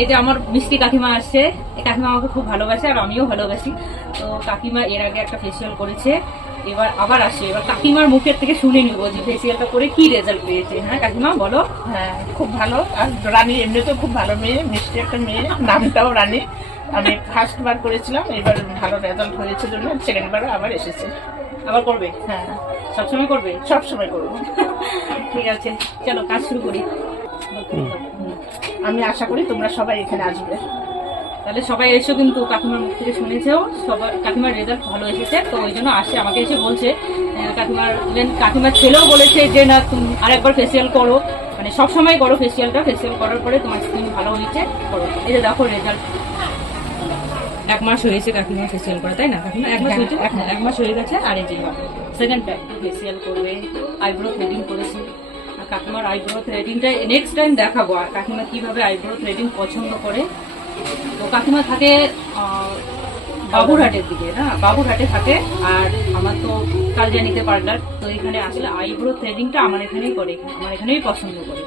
এই যে আমার মিষ্টি কাকিমা আসছে, এই কাকিমা আমাকে খুব ভালোবাসে আর আমিও ভালোবাসি। তো কাকিমা এর আগে একটা ফেসিয়াল করেছে, এবার আবার আসে। এবার কাকিমার মুখের থেকে শুনে নিব যে ফেসিয়ালটা করে কি রেজাল্ট পেয়েছে। হ্যাঁ কাকিমা বলো। হ্যাঁ, খুব ভালো। আর রানী এমনিতেও খুব ভালো মেয়ে, মিষ্টি একটা মেয়ে, নামটাও রানী। আমি ফার্স্ট বার করেছিলাম, এবার ভালো রেজাল্ট হয়েছে জন্য সেকেন্ড বার আবার এসেছে। আবার করবে? হ্যাঁ, সবসময় করবে? সবসময় করবো। ঠিক আছে, চলো কাজ শুরু করি। আমি আশা করি তোমরা সবাই এখানে আসবে। তাহলে সবাই এসো, কিন্তু কাকিমার মুখ থেকে শুনেছেও সবাই কাকিমার রেজাল্ট ভালো এসেছে, তো ওই জন্য আসে, আমাকে এসে বলছে কাকিমার ছেলেও বলেছে যে না তুমি আরেকবার ফেসিয়াল করো, মানে সবসময় করো ফেসিয়ালটা, ফেসিয়াল করার পরে তোমার স্কিন ভালো হয়েছে করো। এই যে দেখো রেজাল্ট, 1 মাস হয়েছে কাকিমা ফেসিয়াল করা, তাই না কাকিমা? 1 মাস হয়েছে, 1 মাস হয়ে গেছে। আর এই যে সেকেন্ড টাইম ফেসিয়াল করবে, আইব্রো থ্রেডিং করেছি। আর কাকিমার আইব্রো থ্রেডিংটা নেক্সট টাইম দেখাবো, আর কাকিমা কিভাবে আইব্রো থ্রেডিং পছন্দ করে। তো কাকিমা থাকে বাবুরহাটের দিকে, না বাবুরহাটে থাকে। আর আমার তো কালজানিতে পার্লার, তো এখানে আসলে আইব্রো থ্রেডিংটা আমার এখানেই করে, আমার এখানেই পছন্দ করে।